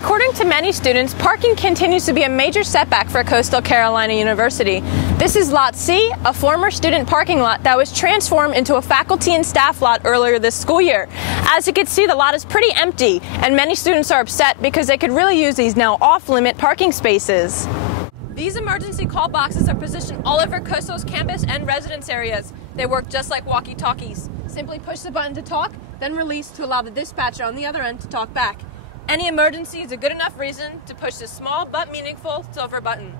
According to many students, parking continues to be a major setback for Coastal Carolina University. This is Lot C, a former student parking lot that was transformed into a faculty and staff lot earlier this school year. As you can see, the lot is pretty empty, and many students are upset because they could really use these now off-limit parking spaces. These emergency call boxes are positioned all over Coastal's campus and residence areas. They work just like walkie-talkies. Simply push the button to talk, then release to allow the dispatcher on the other end to talk back. Any emergency is a good enough reason to push this small but meaningful silver button.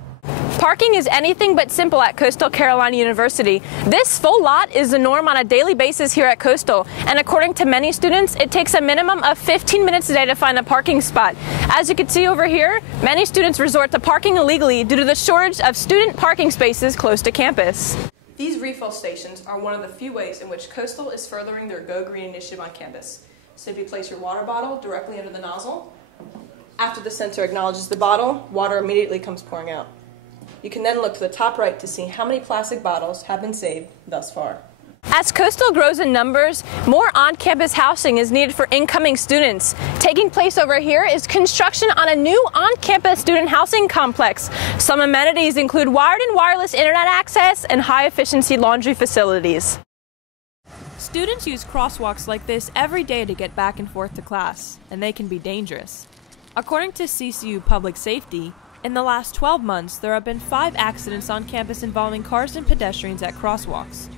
Parking is anything but simple at Coastal Carolina University. This full lot is the norm on a daily basis here at Coastal, and according to many students, it takes a minimum of 15 minutes a day to find a parking spot. As you can see over here, many students resort to parking illegally due to the shortage of student parking spaces close to campus. These refill stations are one of the few ways in which Coastal is furthering their Go Green initiative on campus. Simply place your water bottle directly under the nozzle. After the sensor acknowledges the bottle, water immediately comes pouring out. You can then look to the top right to see how many plastic bottles have been saved thus far. As Coastal grows in numbers, more on-campus housing is needed for incoming students. Taking place over here is construction on a new on-campus student housing complex. Some amenities include wired and wireless internet access and high-efficiency laundry facilities. Students use crosswalks like this every day to get back and forth to class, and they can be dangerous. According to CCU Public Safety, in the last 12 months, there have been 5 accidents on campus involving cars and pedestrians at crosswalks.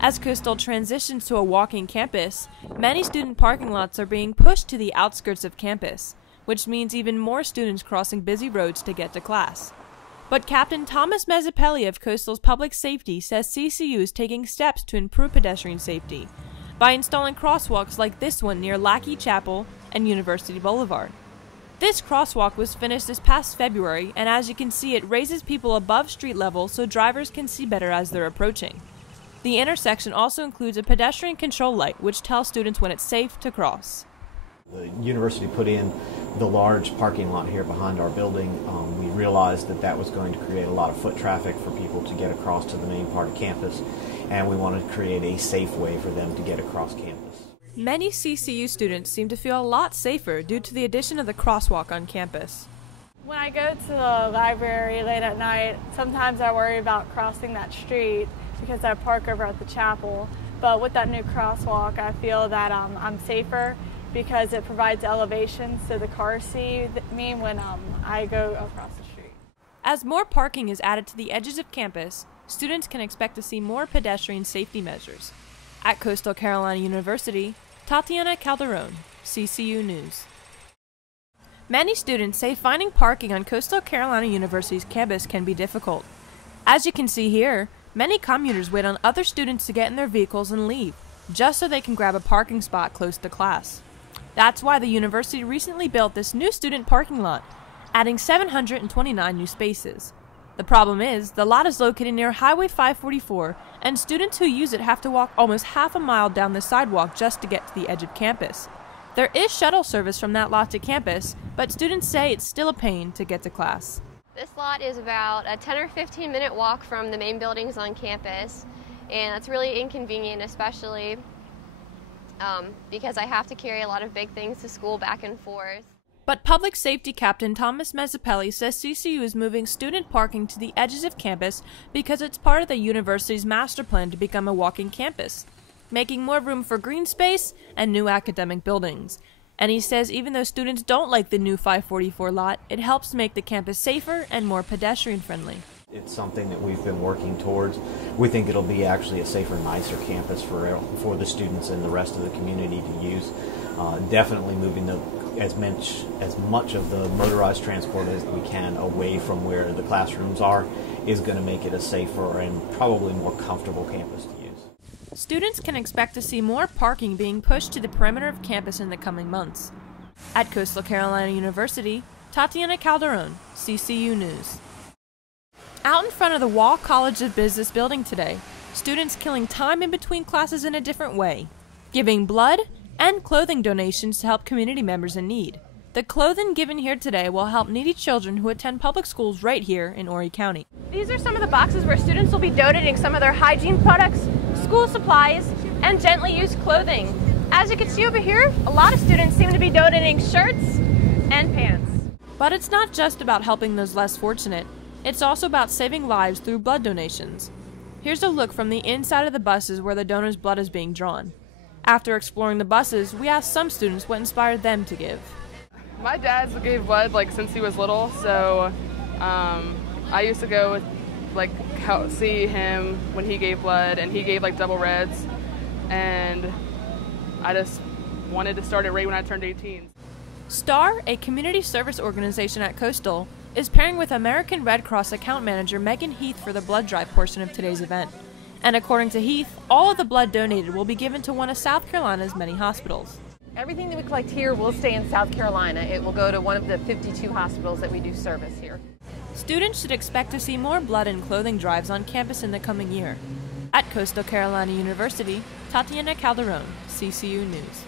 As Coastal transitions to a walking campus, many student parking lots are being pushed to the outskirts of campus, which means even more students crossing busy roads to get to class. But Captain Thomas Mezzapelli of Coastal's Public Safety says CCU is taking steps to improve pedestrian safety by installing crosswalks like this one near Lackey Chapel and University Boulevard. This crosswalk was finished this past February, and as you can see, it raises people above street level so drivers can see better as they're approaching. The intersection also includes a pedestrian control light, which tells students when it's safe to cross. The university put in the large parking lot here behind our building. We realized that that was going to create a lot of foot traffic for people to get across to the main part of campus, and we wanted to create a safe way for them to get across campus. Many CCU students seem to feel a lot safer due to the addition of the crosswalk on campus. When I go to the library late at night, sometimes I worry about crossing that street because I park over at the chapel. But with that new crosswalk, I feel that I'm safer because it provides elevation so the cars see me when I go across the street. As more parking is added to the edges of campus, students can expect to see more pedestrian safety measures. At Coastal Carolina University, Tatiana Calderon, CCU News. Many students say finding parking on Coastal Carolina University's campus can be difficult. As you can see here, many commuters wait on other students to get in their vehicles and leave, just so they can grab a parking spot close to class. That's why the university recently built this new student parking lot, adding 729 new spaces. The problem is, the lot is located near Highway 544, and students who use it have to walk almost half a mile down the sidewalk just to get to the edge of campus. There is shuttle service from that lot to campus, but students say it's still a pain to get to class. This lot is about a 10 or 15 minute walk from the main buildings on campus, and that's really inconvenient, especially because I have to carry a lot of big things to school back and forth. But Public Safety Captain Thomas Mezzapelli says CCU is moving student parking to the edges of campus because it's part of the university's master plan to become a walking campus, making more room for green space and new academic buildings. And he says even though students don't like the new 544 lot, it helps make the campus safer and more pedestrian friendly. It's something that we've been working towards. We think it'll be actually a safer, nicer campus for the students and the rest of the community to use. Definitely moving as much of the motorized transport as we can away from where the classrooms are is going to make it a safer and probably more comfortable campus to use. Students can expect to see more parking being pushed to the perimeter of campus in the coming months. At Coastal Carolina University, Tatiana Calderon, CCU News. Out in front of the Wall College of Business building today, students killing time in between classes in a different way, giving blood and clothing donations to help community members in need. The clothing given here today will help needy children who attend public schools right here in Horry County. These are some of the boxes where students will be donating some of their hygiene products, school supplies, and gently used clothing. As you can see over here, a lot of students seem to be donating shirts and pants. But it's not just about helping those less fortunate, it's also about saving lives through blood donations. Here's a look from the inside of the buses where the donors' blood is being drawn. After exploring the buses, we asked some students what inspired them to give. My dad's gave blood since he was little, so I used to go see him when he gave blood, and he gave double reds, and I just wanted to start it right when I turned 18. STAR, a community service organization at Coastal, is pairing with American Red Cross account manager Megan Heath for the blood drive portion of today's event. And according to Heath, all of the blood donated will be given to one of South Carolina's many hospitals. Everything that we collect here will stay in South Carolina. It will go to one of the 52 hospitals that we do service here. Students should expect to see more blood and clothing drives on campus in the coming year. At Coastal Carolina University, Tatiana Calderon, CCU News.